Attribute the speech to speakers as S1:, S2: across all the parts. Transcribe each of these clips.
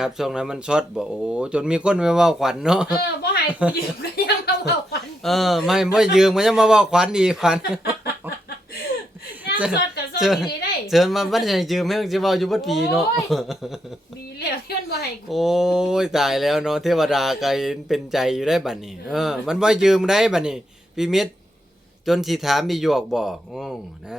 S1: ครับช่วงนั้นมันช็อตบ่โอ้จนมีคนไปเว้าขวัญเนาะ
S2: เออบ่ให้กูยืมก็ยังมาเว้าขวัญ
S1: เออไม่บ่ยืมมันยังมาเว้าขวัญอีกขวัญ
S2: ย่างสดกับสดดีได้
S1: เชิญมาบ่ได้ยืมแม่งสิเว้าอยู่เบ่ปีเนาะ
S2: โอ้ย ดีแล้วที่มันบ่ให้กู
S1: โอ้ยตายแล้วเนาะเทวดาก็เห็นเป็นใจอยู่ได้บัดนี้เออ มันบ่ยืมได้บัดนี้พี่มิตรจนสิถามมีหยวกบ่อือนะ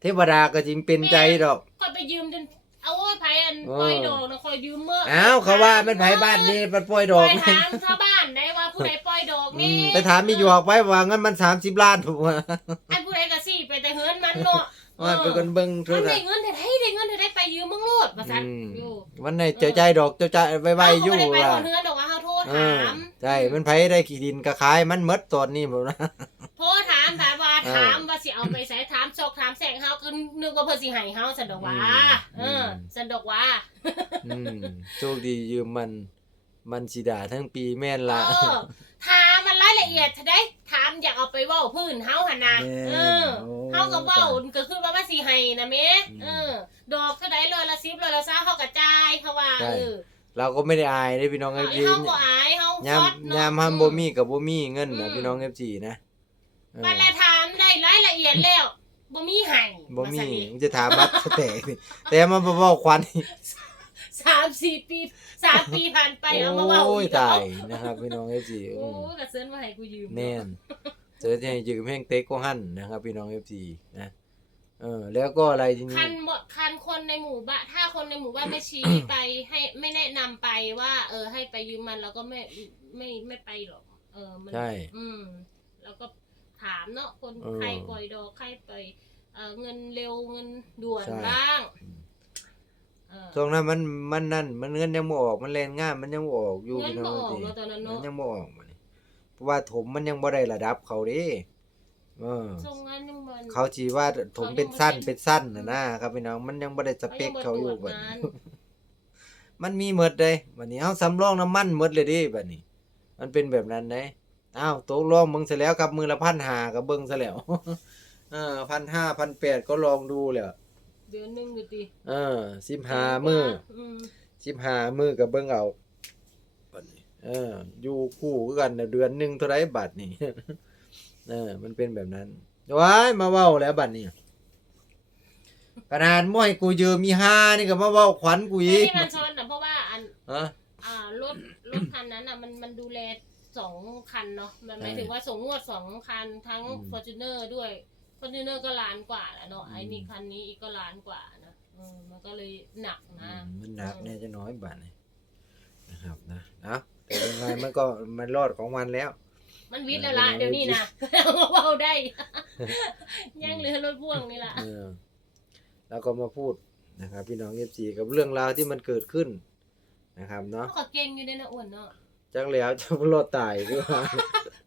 S1: เทวดาก็จริงเป็นใจดอก
S2: ก็ไปยืมจน เอาโอ้ยไผอัน
S1: เออ
S2: ปล่อยดอกนะคอยยืมเมื่อ
S1: อ้าวเขาว่ามันไผบ้านนี้มันปล่อยด
S2: ป
S1: อ
S2: ล่
S1: ก
S2: อยถามชาวบ้านได้ว่าผู้ใดปล่อยดอก
S1: อื
S2: นี่
S1: มไปถามมีหยวกไว้ว่างั้นมัน30ล้านผมว่า
S2: อันผู้ใดก็สิไปแต่เฮือนมันเนาะ
S1: ว่าไปกันเบิ่งโท
S2: มัน
S1: รศั
S2: ได้
S1: พท์
S2: เงินแต่ได้ได้เงินแต่ได้ไปยืมมึงโลดว่าซั่น
S1: อืม
S2: อยู่
S1: วันไหนเจ้าใจดอกเจ้าใจไว้ไว้อยู่
S2: เาก็บ่ได้ไป
S1: ว่า
S2: หอเฮือนดอกว่าเฮาโทร
S1: เอ
S2: ถา
S1: อ
S2: ม
S1: ใช่ มันไผได้ขี้ดินก็ขายมันหมดตอนนี้ผมนะ
S2: โทรถามถามว่า
S1: เออ
S2: ถามว่าสิเอาไปใส่ถามซอกถามแสงเฮาก็นึกว่าเพิ่นสิให้เฮาซั่นดอกว่า
S1: อืม
S2: เออซั่นดอกว่า
S1: อืมโชคดียืมมันมันสิด่าทั้งปีแม่นละ
S2: เออถามมันรายละเอียดถ้าได้ถามอยากเอาไปเว้าพื้นเฮาหั่นน่ะ
S1: แม่น
S2: เออ
S1: โอ้
S2: เฮาก็เว้าก็คือว่ามันสิให้นะแม่
S1: อืม
S2: เออ ดอกเท่าใดร้อยละ10ร้อยละ20เฮาก็จ่ายเขาว่า
S1: ใช่
S2: เออ
S1: เราก็ไม่ได้อายได้พี่น้อง
S2: เฮา
S1: เอฟซี
S2: บ่อายเฮายา
S1: ม
S2: ซอดเนะ
S1: ยามห้ามบ่มีกับบ่มีเงินนะพี่น้องเอฟซีนะเออ
S2: บัดละถามได้รายละเอียดแล้วบ่มีให้
S1: บ่มี
S2: ว่าซั่นนี่
S1: มันจะถามบัตรแตกนี่แต่มาบ่เว้าควันอีก
S2: สามสี่ปีสามปีผ่านไปเอามาเว้า
S1: โอ้ย
S2: อีก
S1: ตายนะครับพี่น้องเอฟซี
S2: โอ้ยกระเซินมาให้กูยืม
S1: แน่นเจอที่ให้ยืมแห่งเต็กก็หั่นนะครับพี่น้องเอฟซีนะเออแล้วก็อะไรทีนี้
S2: คันหมดคันคนในหมู่บ้านถ้าคนในหมู่บ้านไม่ชี้ไปให้ไม่แนะนำไปว่า เออ ให้ไปยืมมันเราก็ไม่ไม่ไม่ไปหรอกเออมัน
S1: ใช่
S2: อืมแล้วก็ ถามเนาะคน
S1: เออ
S2: ใครปล่อยดอกใครปล่อยเออเงินเร็วเงินด่วน
S1: ใช่
S2: บ้างเออ
S1: ช่วงนั้นมันมันนั่น มันเงินยังบ่ออกมันแล่นงานมันยังบ่ออกอยู่
S2: เงิน
S1: พี่น้
S2: บ่
S1: อง
S2: ออก
S1: เอฟ
S2: เนาะ
S1: ซี
S2: ตอนนั้น
S1: มัน
S2: เนาะ
S1: ยังบ่ออกมานี่เพราะว่าถมมันยังบ่ได้ระดับเขาเด้เออ
S2: ทรงงานยังมัน
S1: เขาจีว่าถมเป็นสั้นเป็นสั้นนะนะครับพี่น้องมันยังบ่ได้สเปคเขาอยู่
S2: บั
S1: บั
S2: ด
S1: ด
S2: นั้
S1: นี้
S2: น
S1: มันมีหมดเลยบัดนี้เฮาสำรองน้ำมันหมดเลยเดิบัดนี้ มันเป็นแบบนั้นเด้ อ้าวตกลงมึงซะแล้วครับมือละพันหาก็เบิ่งซะแล้วเออพันห้าพันแปดก็ลองดูแล้ว
S2: เดือนหนึงอยู่ติ
S1: เออสิบห้ามือ
S2: อืม
S1: สิบห้ามือก็เบิ่งเอาบัดนี้เออ อยู่คู่กันน่ะเดือนหนึงเท่าไรบาทนี่ เออ มันเป็นแบบนั้นว้ายมาเว้าแล้วบัดนี้ขนาดบ่ให้กูยืมมีห้านี่ก็มาเว้าขวัญกู
S2: ไม่
S1: อีก
S2: ได้มันซ้อนนะเพราะว่าอัน
S1: ฮะ
S2: อ่ารถรถคันนั้นอะมันมันดูแล สองคันเนาะมันหมาย
S1: ใช่
S2: ถึงว่าส่งงวดสองคันทั้ง
S1: อืม
S2: ฟอร์จูเนอร์ด้วยฟอร์จูเนอร์ก็ล้านกว่าแล้วเนาะ
S1: อืม
S2: ไอ้นี่คันนี้อีกก็ล้านกว่านะเออมันก็เลยหนัก
S1: อื
S2: นะ
S1: มมันหนักแน่จะน้อยบาทนี่นะครับนะนะแต่ยังไงมันก็มันรอดของมันแล้ว
S2: มันวิทย์แล้วละ
S1: เออ
S2: เดี๋ยวนี้นะเบาได้ ยังเหลือรถพ่วงนี่แหละ
S1: เออแล้วก็มาพูดนะครับ พี่น้อง FC กับเรื่องราวที่มันเกิดขึ้นนะครับเนาะ
S2: เขาก็เก่งอยู่ในนะอ้วนเนาะ
S1: จักแล้วจะรอดตายหรือว่า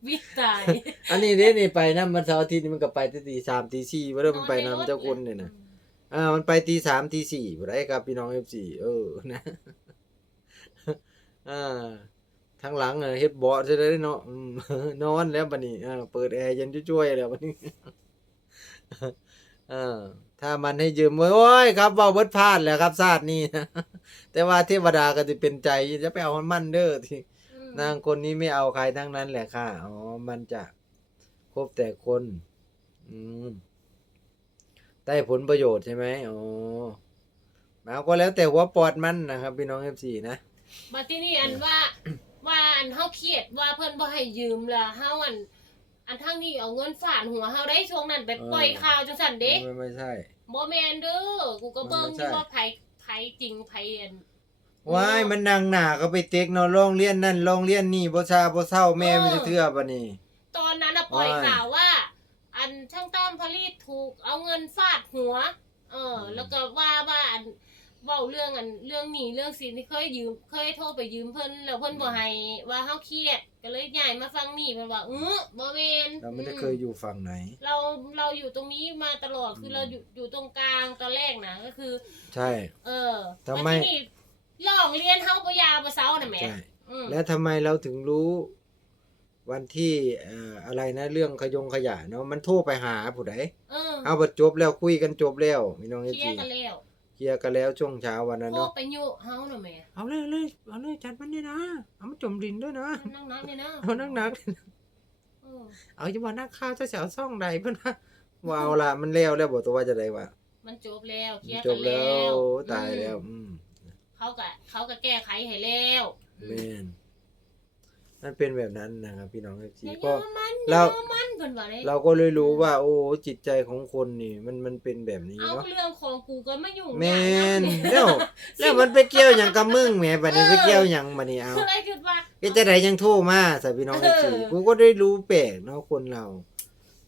S2: วิทย์ตาย
S1: อันนี้เด้นี่ไปนะมันเสาร์อาทิตย์นี่มันก็ไปที่ตีสามตีสี่ว่าเริ่มมันไปนำเจ้าคุณเนี่ยนะอ่า มันไปตีสามตีสี่บ่ได้ครับพี่น้องเอฟซีเออนะ อ่าทางหลังเออเฮ็ดเบาะจะได้เนาะอืมนอนแล้วบัดนี้อ่าเปิดแอร์เย็นช่วยๆแล้วบัดนี้อ่าถ้ามันให้ยืมโอ้ยครับเว้าเบิดพลาดแล้วครับชาตินี้แต่ว่าเทวดาก็สิเป็นใจจะไปเอามันเด้อที่
S2: อืม
S1: นางคนนี้ไม่เอาใครทั้งนั้นแหละค่ะ อ๋อ มันจะคบแต่คน อืมได้ผลประโยชน์ใช่ไหมอ๋อมาก็แล้วแต่หัวปอดมันนะครับพี่น้องเอฟซีนะ
S2: บัดที่นี่อันว่า ว่าอันเฮาเครียดว่าเพิ่นบ่ให้ยืมละเฮาอัน อันทั้งนี้เอาเงินฝานหัวเฮาได้ช่วงนั้นไปปล่อยข่าวจังซั่นเด้
S1: ไม่ไม่ใช่
S2: บ่แม่นเด้อกูก็เบิ่ง
S1: มันไม่
S2: อ
S1: ใช่
S2: ยู่ว่าไผไผจริงไผอัน
S1: ว้ายมันนางหนาก็ไปเต็กเนาะโรงเรียนนั่นโรงเรียนนี่บ่ชาบ่เศร้าแม่ไม่ได้เทื่อบัดนี้
S2: ตอนนั้นน่ะปล่อย
S1: ว้าย
S2: ข่าวว่า อันช่างต้อมพลีถูกเอาเงินฟาดหัว เออ
S1: อืม
S2: แล้วก็ว่าว่าอันเว้าเรื่องอันเรื่องหนี้เรื่องสินที่เคยยืมเคยโทรไปยืมเพิ่นแล้วเพิ่นบ่ให้ว่าเฮาเครียดก็เลยย้ายมาฟังนี่เพิ่นว่าเออบ่แม่น
S1: เราไม่ได้
S2: อื
S1: เคยอยู่ฝั่งไหน
S2: เราเราอยู่ตรงนี้มาตลอดคือ
S1: ม
S2: เราอยู่อยู่ตรงกลางตอนแรกนะก็คือ
S1: ใช่
S2: เออ
S1: ทำไม
S2: แล้วที่นี่ลองเรียนเฮาบ่ยาวบ่เซาน่ะแหม่
S1: ใช่
S2: อืม
S1: แล้วทำไมเราถึงรู้ วันที่เอ่ออะไรนะ เรื่องขยงขยะเนาะมันโทรไปหาผู้ใด
S2: เออ
S1: เอาบัดจบแล้วคุยกันจบแล้วพี่น้องเอ
S2: เคลีย
S1: จี
S2: ร์กันแล้ว
S1: เคลียร์กันแล้วช่วงเช้าวันนั้น
S2: โทร
S1: เนาะ
S2: ไปยุเฮาหน่อยแหม่
S1: เอาเลยเลยเอาเลยจัดมันนี่นะ เอามาจมดินด้วยนะ
S2: นั่งนักเนี่ยนะ
S1: เอานักนัก
S2: เออ
S1: ๆเอาจะว่านักข่าวจะเสียวซ่องใดเพิ่นนะว่าเอาละมันแล้วแล้วบอกตัวว่าจะได้ว่า
S2: มันจบแล้วเคลียร์
S1: จ
S2: กับน
S1: แล้
S2: แล้วว
S1: ตายแล้ว
S2: อืม
S1: อืม
S2: เขาก็เขาก็แก้ไขให้แล้ว
S1: แม่นมันเป็นแบบนั้นนะครับ พี่น้องเอฟซี
S2: อย่า
S1: ก็
S2: ยอมมัน
S1: เรา
S2: อย่ายอมมันเพิ่นว่าได้
S1: เราก็เลยรู้ว่า โอ้จิตใจของคนนี่ มันมันเป็นแบบนี้
S2: เอา
S1: เนาะ
S2: เรื่องของกูก็มายุ่ง
S1: แม่น
S2: ยากะ
S1: แล้วแล้วมันไปเกี่ยวหยังกับมึงแหมบัดนี้ไปเกี่ยวหยังบัดนี้เอา
S2: คืออะไรคือว่า
S1: ก็จะได้ยังโทรมาใส่พี่น้อง
S2: เอ
S1: เอ
S2: อ
S1: ฟซีกูก็ได้รู้แปลกเนาะคนเรา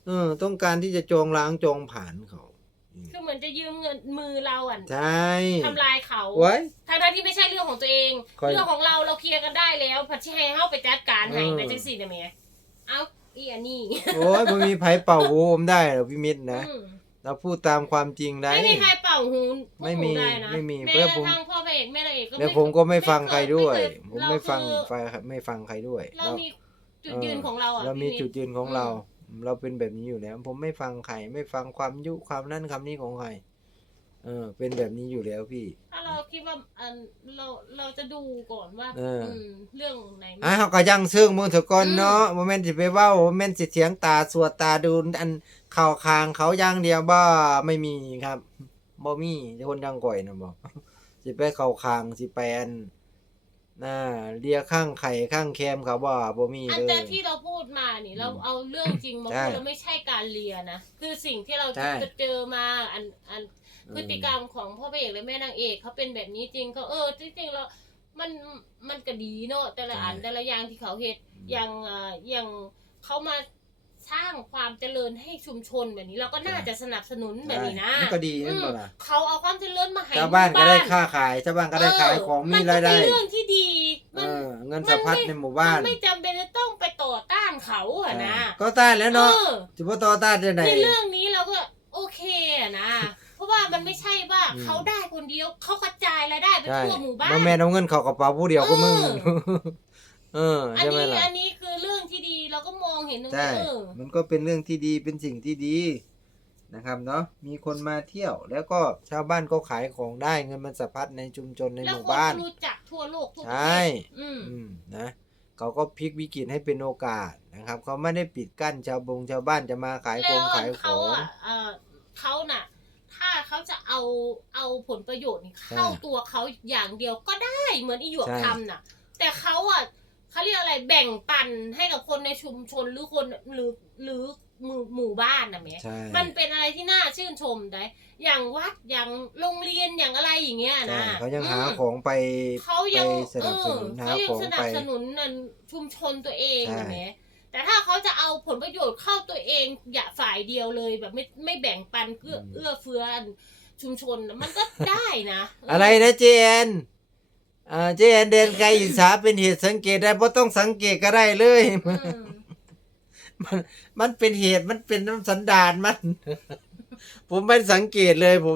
S1: เออ ต้องการที่จะจองล้างจองผ่านเขาอืม
S2: คือเหมือนจะยืมเงินมือเราอะ
S1: ใช่
S2: ทำลายเขา
S1: ไว้
S2: ทั้งๆที่ไม่ใช่เรื่องของตัวเอง
S1: ค่อย
S2: เรื่องของเราเราเคลียร์กันได้แล้วพัชให้เฮาไปจัดการให้
S1: เออ
S2: ในจังซี่ได้ไหมเอาอีอันนี้
S1: โอ้ยบ่มีไผเป่าหูผมได้หรอกพี่มิตรนะ
S2: อืม
S1: เราพูดตามความจริงได้
S2: ไม่มีใครเป่าหูพวก
S1: ไม่
S2: ห
S1: มี
S2: นูได้นะ
S1: ไม่มี
S2: แม้
S1: เพื่อก
S2: ระ
S1: ผม
S2: ทั่งพ่อพระเอกแม่นางเอกก็
S1: แล้วผมก็ไม่ฟังใครด้วย
S2: เค
S1: ผมไม่ฟัง
S2: เราคือ
S1: ฟังไม่ฟังใครด้วย
S2: เรามีจุดยืนของเราอะ
S1: เรามี
S2: พี่
S1: จุดยืนของเรา เราเป็นแบบนี้อยู่แล้ว ผมไม่ฟังใครไม่ฟังความยุความนั่นคำนี้ของใครเออ เป็นแบบนี้อยู่แล้วพี่
S2: ถ้าเราคิดว่าอันเราเราจะดูก่อนว่า
S1: เอออื
S2: มเรื่องไหนมัน
S1: อะเฮาก็ยังซึ่งมึงเถอะก่อนเนาะบ่แม่นสิไปเว้าบ่แม่นสิเถียงตาสวดตาดูอันเข้าคางเขาอย่างเดียวบ่ไม่มีครับบ่มีคนยังก่อยนะบ่สิไปเข้าคางสิไปอัน น่าเลียข้างไข่ข้างแคมเขาบ่บ่มี
S2: อัน
S1: เล
S2: แต่
S1: ย
S2: ที่เราพูดมานี่เรา
S1: อืม
S2: เอาเรื่องจริงมา
S1: ใช่
S2: พูดแล้วไม่ใช่การเลียนะ คือสิ่งที่เรา
S1: ใช่
S2: เจอมาอันอันพฤติกรรมของพ่อพระเอกและแม่นางเอกเขาเป็นแบบนี้จริงเขาเออจริงๆแล้วมันมันก็ดีเนาะแต่ละอัน
S1: ใช่
S2: แต่ละอย่างที่เขาเฮ็ดอย่างเอ่ออย่างเขามา สร้างความเจริญให้ชุมชนแบบนี้เราก็น่าจะสนับสนุนแบบนี้นะ
S1: มันก็ดีนั่น
S2: อืม
S1: บ่ล่ะ
S2: เขาเอาความเจริญมาให้
S1: ชาวบ้าน
S2: ห
S1: ก็
S2: มู่
S1: ได้ค่าขายชาวบ้านก็ได้ขายของมีรายได้
S2: มันก็เป็นเรื่องที่ดี
S1: เอ
S2: มัน
S1: อเงินสะพัดในหมู่บ้าน
S2: มันไม่จำเป็นจะต้องไปต่อต้านเขาอะนะ
S1: ก็ต้านแล้วเนาะ
S2: ออ
S1: สิบ่ต่อต้านได้ไหน
S2: ในเรื่องนี้เราก็โอเคอะนะเพราะว่ามันไม่ใช่ว่า
S1: อืม
S2: เขาได้คนเดียวเขากระจายรายได้ไป
S1: ใช่
S2: ทั่วหมู่บ้าน
S1: บ่แม่นเอาเงินเข้ากระเป๋าผู้เดียวก็มึง
S2: เออ
S1: เออ
S2: อัน
S1: ใช่ไหม
S2: นี้
S1: ล่ะ
S2: อันนี้คือเรื่องที่ดีเราก็มองเห็นตรง
S1: ใช่
S2: นี้เออ
S1: มันก็เป็นเรื่องที่ดีเป็นสิ่งที่ดีนะครับเนาะมีคนมาเที่ยว แล้วก็ชาวบ้านก็ขายของได้เงินมันสะพัดในชุมชนใน
S2: แล้
S1: ห
S2: ว
S1: มู่
S2: คน
S1: บ้าน
S2: ก็รู้จักทั่วโลกทั่วป
S1: ใช
S2: ระเท่ศอืม
S1: อืมนะเขาก็พลิกวิกฤตให้เป็นโอกาสนะครับ เขาไม่ได้ปิดกั้นชาวบงชาวบ้านจะมาขายข
S2: แล้
S1: อ
S2: ว
S1: งขายข
S2: เขา
S1: อง
S2: อะเออเขาน่ะ ถ้าเขาจะเอาเอาผลประโยชน์นี่เข้า
S1: ใช่
S2: ตัวเขาอย่างเดียวก็ได้เหมือนอีหยวก
S1: ใช่
S2: ทำน่ะ แต่เขาอะ เขาเรียกอะไรแบ่งปันให้กับคนในชุมชนหรือคนหรือหรือหมู่หมู่บ้านนะแหม่
S1: ใช่
S2: มันเป็นอะไรที่น่าชื่นชมได้ อย่างวัดอย่างโรงเรียนอย่างอะไรอย่างเงี้ย
S1: ใช่
S2: นะ
S1: เขายังหา
S2: อืม
S1: ของไป
S2: เขายัง
S1: ไปสนับสนุน
S2: เออ
S1: หา
S2: เขายั
S1: ของ
S2: สนั
S1: ไป
S2: บสนุนนั่นชุมชนตัวเอง
S1: ใช่
S2: นะแหมแต่ถ้าเขาจะเอาผลประโยชน์เข้าตัวเองอย่าฝ่ายเดียวเลยแบบไม่ไม่แบ่งปันเอื้อเอื้อเฟื้อชุมชนน่ะมันก็ได้นะเอะ
S1: ไรนะเจแอน อ่าเจแอนเดินไกลอิสาเป็นเหตุสังเกตได้เพราะต้องสังเกตก็ได้เลย
S2: อืม
S1: มันมันเป็นเหตุมันเป็นน้ำสันดานมัน ผมไม่สังเกตเลยผม